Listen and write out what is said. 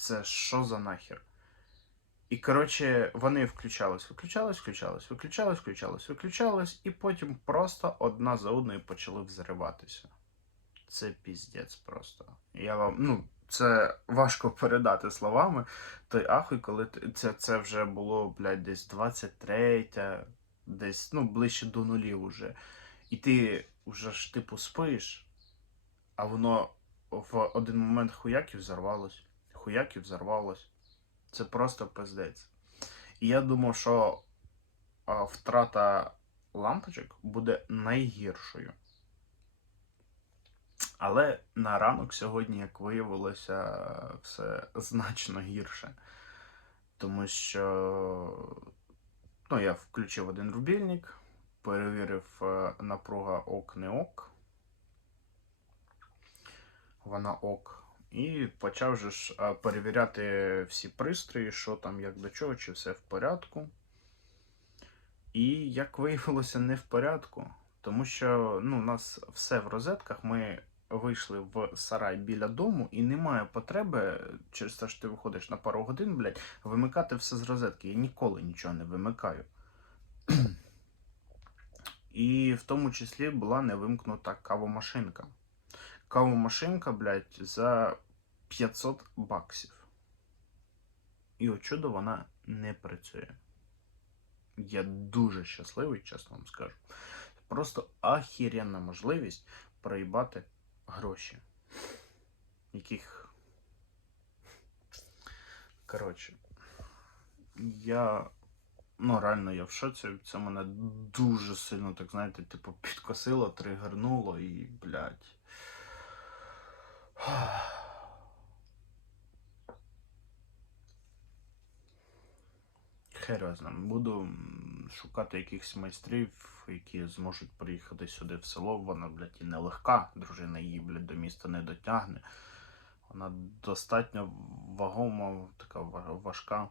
Це що за нахер? І коротше, вони включались, включались, включались, включались, включались, включались, і потім просто одна за одною почали взриватися. Це піздець просто. Я вам, ну, це важко передати словами. Той ахуй, коли це, це вже було, блядь, десь 23, десь, ну, ближче до нулів уже. І ти вже ж типу спиш, а воно в один момент хуяк і взорвалось. Хуяк і взорвалось. Це просто пиздець. І я думав, що а, втрата лампочок буде найгіршою. Але на ранок сьогодні, як виявилося, все значно гірше. Тому що ну, я включив один рубільник, перевірив е, напруга ок не ок. Вона ок. І почав же ж перевіряти всі пристрої, що там, як до чого, чи все в порядку. І як виявилося, не в порядку. Тому що ну, у нас все в розетках. Ми вийшли в сарай біля дому, і немає потреби, через те, що ти виходиш на пару годин, блядь, вимикати все з розетки. Я ніколи нічого не вимикаю. І в тому числі була не вимкнута кавомашинка. Кавомашинка, блядь, за 500 баксів. І от чудо вона не працює. Я дуже щасливий, чесно вам скажу. Просто ахіренна можливість проїбати гроші. Яких. Коротше. Я. Ну, реально, я в шоці. Це мене дуже сильно, так знаєте, типу, підкосило, тригернуло і, блядь. Хер його. Буду шукати якихось майстрів, які зможуть приїхати сюди в село. Вона, блядь, і нелегка. Дружина її, блядь, до міста не дотягне. Вона достатньо вагома, така важка.